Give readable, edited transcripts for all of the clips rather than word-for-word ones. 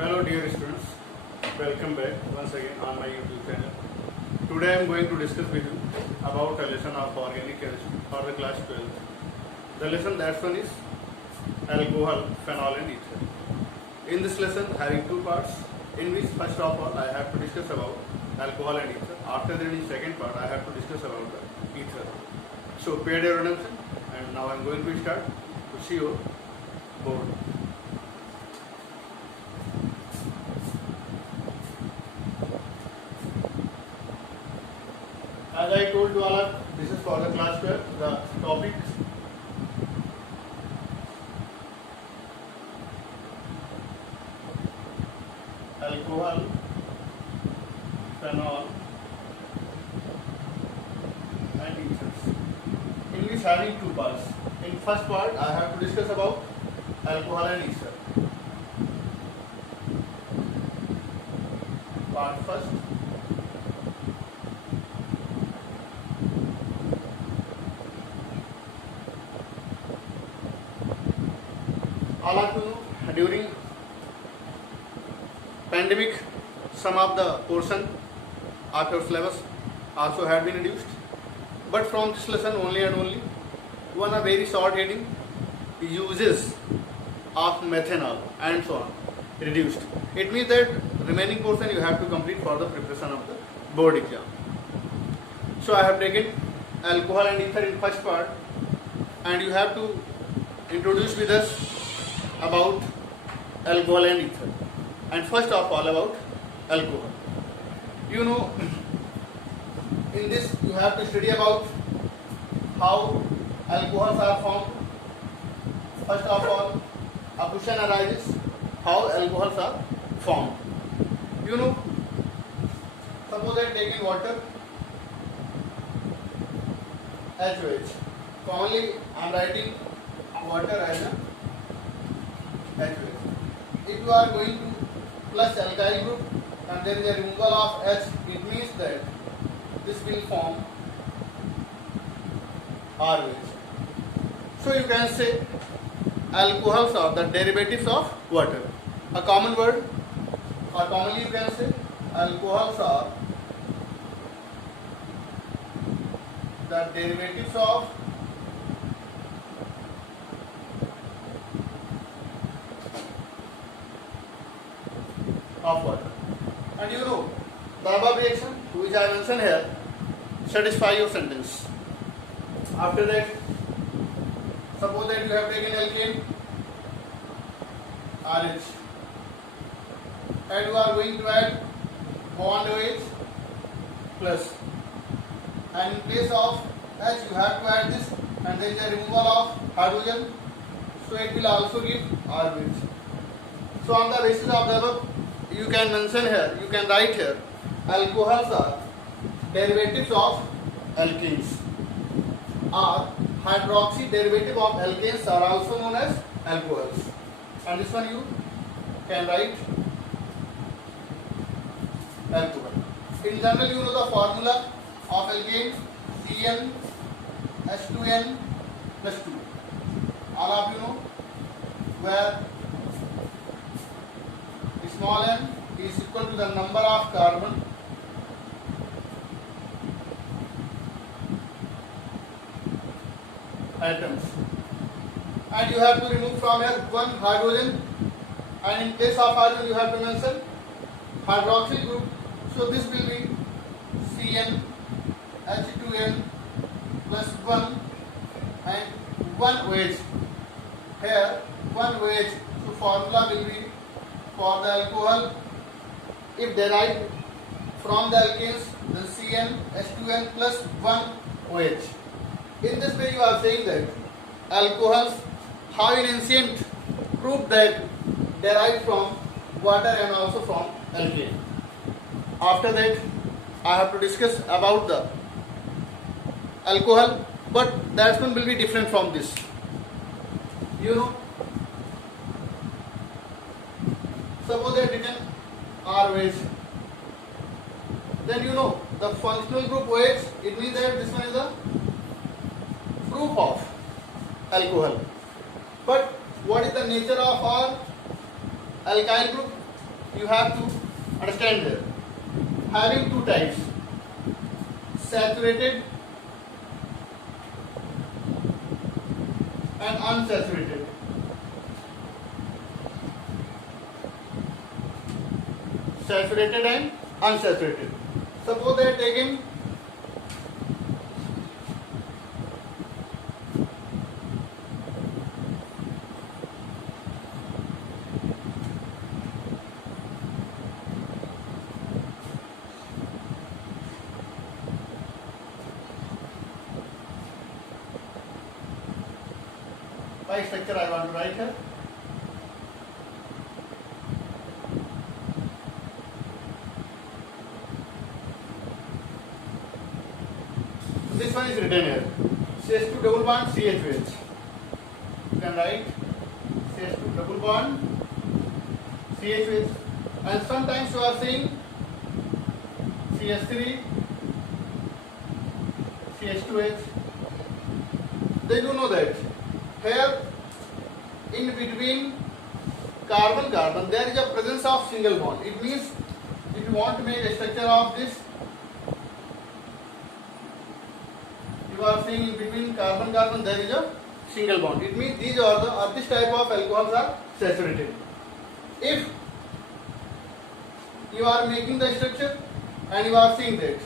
Hello dear students, welcome back once again on my YouTube channel. Today I am going to discuss with you about a lesson of organic chemistry for the class 12. The lesson that one is alcohol, phenol and ether. In this lesson having two parts, in which first of all I have to discuss about alcohol and ether. After that in second part I have to discuss about the ether. So pay your attention and now I am going to start to see your board. As I told you all, this is for the class 12, the topic alcohol, phenol and ethers. In which having two parts. In first part I have to discuss about alcohol and ether. Part first. All of you know, during pandemic, some of the portion of your syllabus also had been reduced. But from this lesson only and only, one a very short heading, uses of methanol and so on, reduced. It means that remaining portion you have to complete for the preparation of the board exam. So I have taken alcohol and ether in first part, and you have to introduce with us about alcohol and ether. And first of all about alcohol. You know, in this you have to study about how alcohols are formed. First of all, a question arises how alcohols are formed. You know, suppose I take in water HOH. Commonly I am writing water as a HOH. If you are going to plus alkyl group and there is a removal of H, it means that this will form ROH. So you can say alcohols are the derivatives of water. A common word, or commonly you can say alcohols are the derivatives of water. And you know, the above reaction which I mentioned here satisfy your sentence. After that, suppose that you have taken alkane RH and you are going to add bond OH plus, and in place of H you have to add this, and there is a removal of hydrogen, so it will also give ROH. So on the basis of the above, you can mention here, you can write here, alcohols are derivatives of alkenes, or hydroxy derivative of alkanes are also known as alcohols. And this one you can write alcohol. In general, you know the formula of alkane CN H2N plus 2. All of you know, where small n is equal to the number of carbon atoms, and you have to remove from here one hydrogen, and in place of hydrogen you have to mention hydroxyl group, so this will be CN H2N plus 1 and 1 OH. Here 1 OH, so formula will be for the alcohol, if derived from the alkanes, then CN H2N plus 1 OH. In this way you are saying that alcohols have in ancient proved that derived from water and also from alkane. After that I have to discuss about the alcohol, but that one will be different from this. You know, suppose they have written ROH, then you know the functional group OH, it means that this one is the proof of alcohol. But what is the nature of our alkyl group? you have to understand there. Having two types, saturated and unsaturated. Saturated and unsaturated. Suppose they are taking by structure I want to write here. This one is written here. CH2 double bond CH2H. You can write CH2 double bond CH2H. And sometimes you are saying CH3 CH2H. Then you know that here in between carbon carbon there is a presence of single bond. It means if you want to make a structure of this, you are seeing in between carbon carbon there is a single bond. It means these are the this type of alcohols are saturated. If you are making the structure and you are seeing that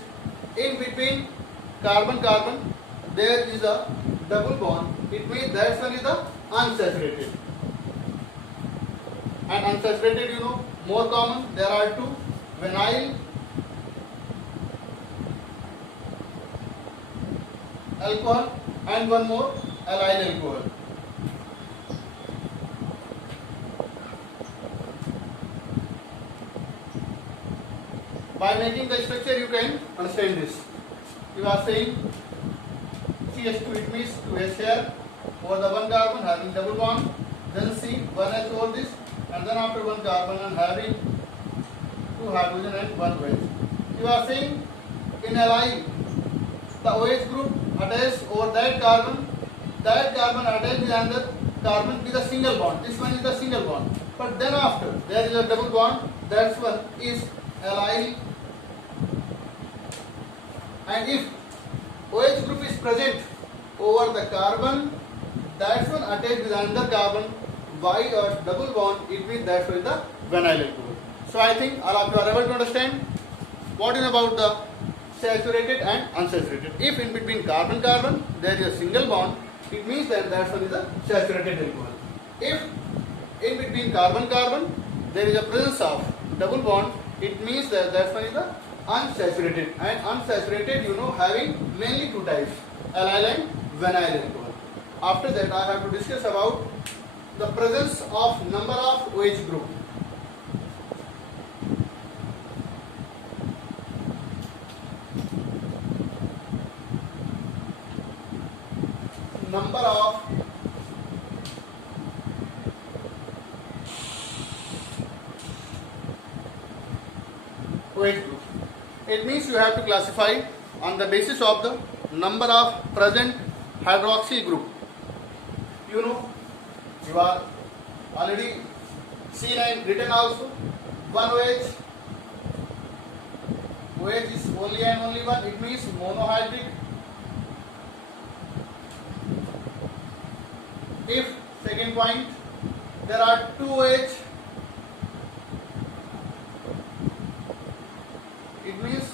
in between carbon carbon there is a double bond, it means that one is the unsaturated. And unsaturated, you know, more common, there are two, vinyl alcohol and one more, allyl alcohol. By making the structure you can understand this. You are saying CH2, it means 2H here over the one carbon having double bond, then C 1H over this, and then after one carbon and having two hydrogen and one OH. You are saying in allyl the OH group attached over that carbon attached with another carbon with a single bond. This one is the single bond. But then after there is a double bond, that one is allyl. And if OH group is present over the carbon, that one attached with another carbon by a double bond, it means that one is the vinyl alcohol. So I think all of you are able to understand what is about the saturated and unsaturated. If in between carbon carbon there is a single bond, it means that one is a saturated alcohol. If in between carbon carbon there is a presence of double bond, it means that one is the unsaturated. And unsaturated, you know, having mainly two types, allyl and vinyl alcohol. After that I have to discuss about the presence of number of OH group. Number of OH group. It means you have to classify on the basis of the number of present hydroxy group. You know, you are already seen and written also. One OH. OH is only and only one. It means monohydric. If second point there are two OH, it means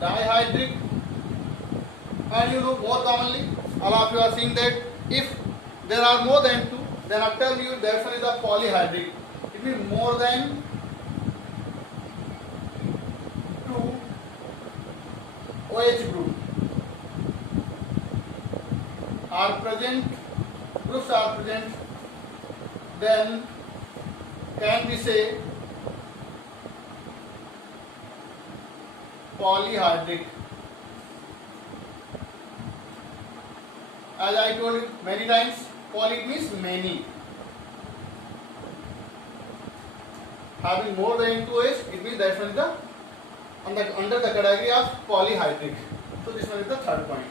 dihydric. And you know, more commonly all of you are seeing that if there are more than two, then after you that one is the polyhydric. It means more than two OH group are present, groups are present, then can we say polyhydric. As I told you many times, poly means many. Having more than 2 OH, it means that one is the under the category of polyhydric. So this one is the third point.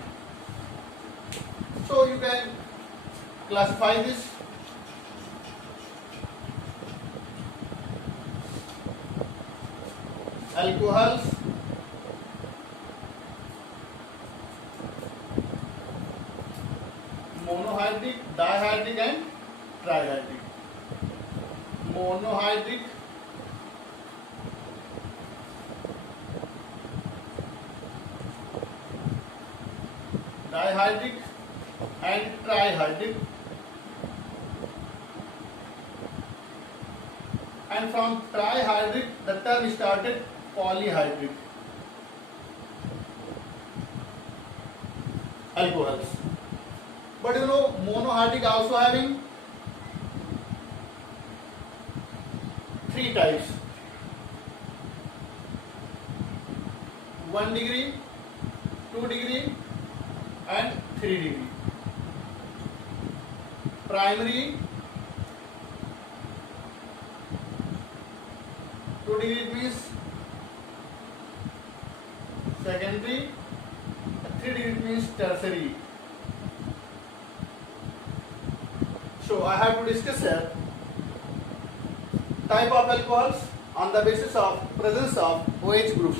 So you can classify this. alcohols, monohydric, dihydric and trihydric. Monohydric, dihydric and trihydric, and from trihydric the term started polyhydric alcohols. But you know, monohydric also having three types: 1 degree, 2 degree and 3 degree. Primary, 2 degree means secondary, 3 degree means tertiary. So I have to discuss here type of alcohols on the basis of presence of OH groups.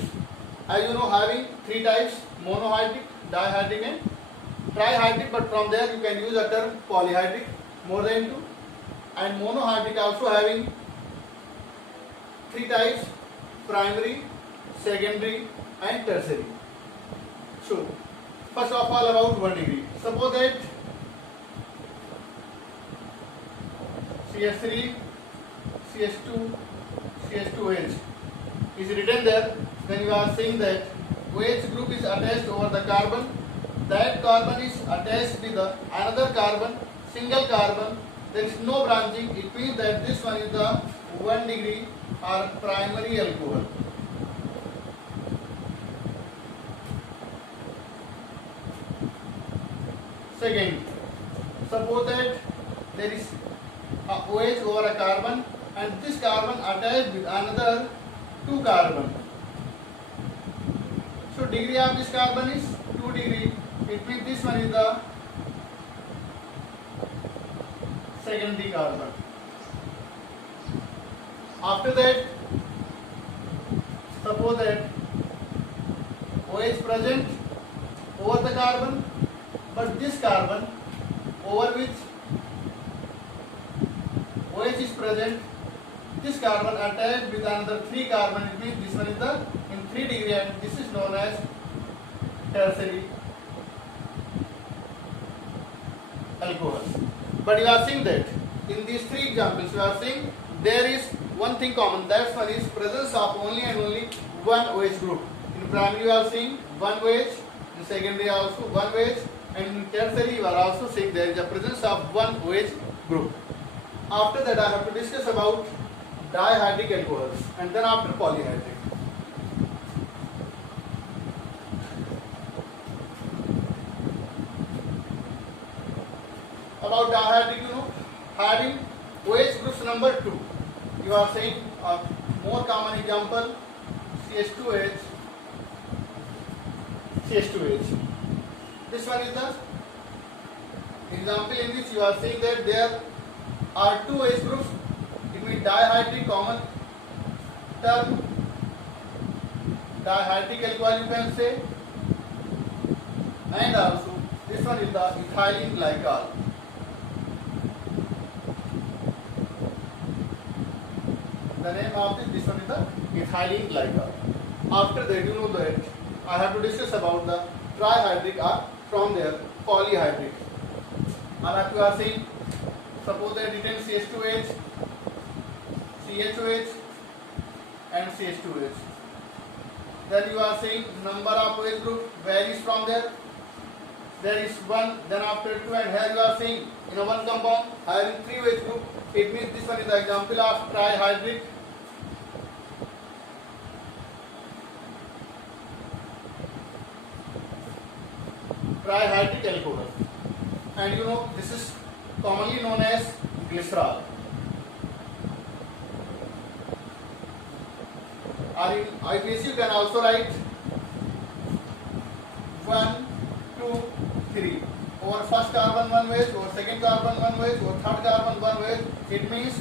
As you know, having three types: monohydric, dihydric and trihydric, but from there you can use the term polyhydric, more than two. And monohydric also having three types: primary, secondary and tertiary. So first of all, about 1 degree. Suppose that CH3, CH2, CH2H is written there, then you are saying that OH group is attached over the carbon, that carbon is attached with another carbon, single carbon, there is no branching. It means that this one is the 1 degree or primary alcohol. Second, suppose that there is a OH over a carbon and this carbon attached with another 2 carbon. So degree of this carbon is 2 degree. It means this one is the secondary carbon. After that, suppose that OH present over the carbon, but this carbon over which OH is present, this carbon attached with another 3 carbon, it means this one is the in 3 degree and this is known as tertiary alcohol. But you are seeing that in these 3 examples you are seeing there is one thing common, that one is presence of only and only one OH group. In primary you are seeing one OH, in secondary also one OH, and in tertiary you are also seeing there is a presence of one OH group. After that I have to discuss about dihydric alcohols and then after polyhydric. About dihydric, you know, having OH groups number 2. You are saying a more common example, CH2H, CH2H. This one is the example. In this you are saying that there are 2 OH groups. It means dihydric, common term, dihydric alcohol you can say, and also this one is the ethylene glycol. The name of this one is the ethylene glycol. After that, you know that I have to discuss about the trihydric or from there polyhydric. And you are saying, suppose that written CH2H, CHOH and CH2H. Then you are saying number of OH group varies from there. There is 1, then after 2, and here you are saying in a one compound having 3 OH group. It means this one is the example of trihydric. Trihydric alcohol, and you know this is commonly known as glycerol, or in IPAC you can also write 1, 2, 3 over first carbon 1 OH, over second carbon 1 OH, over third carbon 1 OH. It means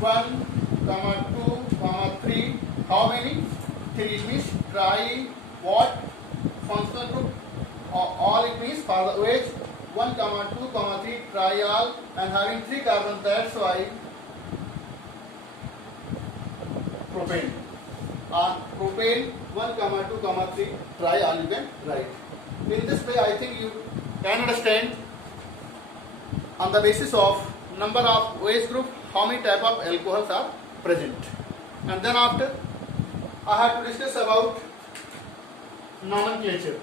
1, 2, 3 How many? 3. It means tri what? Functional group. All it means for the OH 1, 2, 3 trial and having 3 carbons. That's why propane. Propane 1, 2, 3 trial you can write. In this way, I think you can understand on the basis of number of OH group how many type of alcohols are present. And then after, I have to discuss about nomenclature.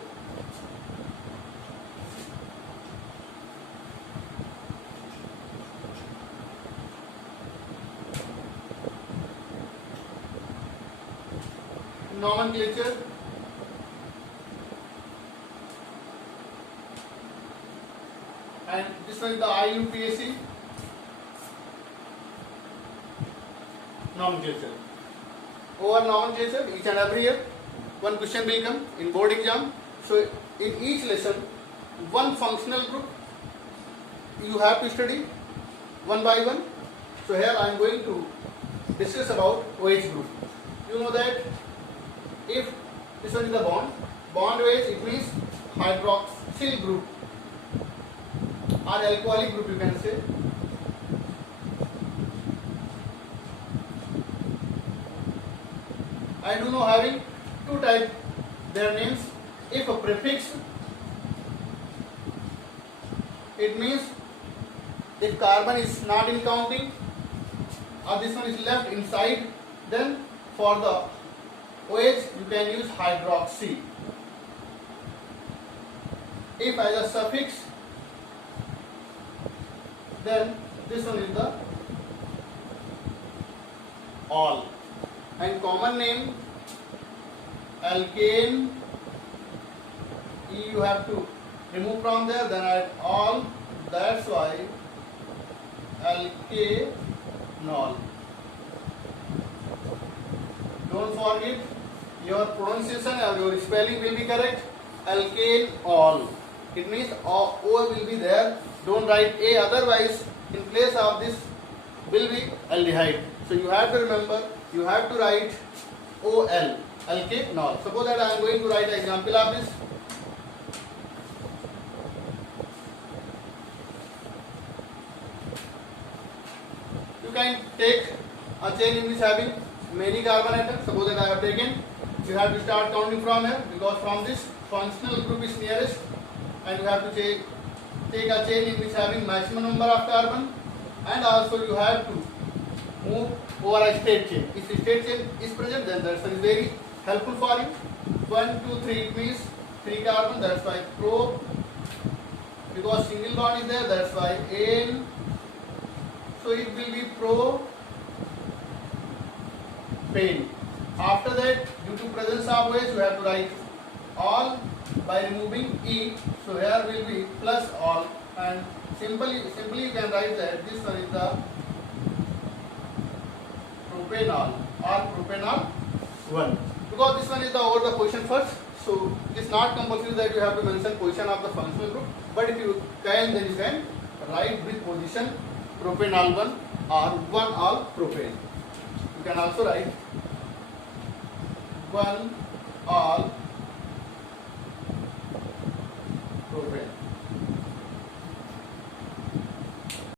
Nomenclature. And this one is the IUPAC nomenclature. Over nomenclature, each and every year, one question will come in board exam. So in each lesson, one functional group you have to study one by one. So here I am going to discuss about OH group. You know that if this one is the bond OH, it means hydroxyl group or alcoholic group you can say. I do know having two types their names. If a prefix, it means if carbon is not in counting or this one is left inside, then for the OH you can use hydroxy. If as a suffix, then this one is the all. And common name alkane, E you have to remove from there, then add all. That's why alkanol. Don't forget your pronunciation or your spelling will be correct. Alkanol. It means O will be there. Don't write A, otherwise in place of this will be aldehyde. So you have to remember, you have to write OL, alkanol. Suppose that I am going to write an example of this. You can take a chain in which having many carbon atoms. Suppose that I have taken, you have to start counting from here because from this functional group is nearest, and you have to take a chain in which having maximum number of carbon, and also you have to move over a straight chain. If the straight chain is present, then that is very helpful for you. 1, 2, 3, it means 3 carbon, that's why pro, because single bond is there, that's why N. So it will be propane. After that, due to presence of OH, you have to write all by removing E. So here will be plus all, and simply you can write that this one is the propanol or propanol 1, because this one is the over the position first. So it is not compulsory that you have to mention position of the functional group, but if you can, then you can write with position propanol 1 or 1 all propane. You can also write 1 all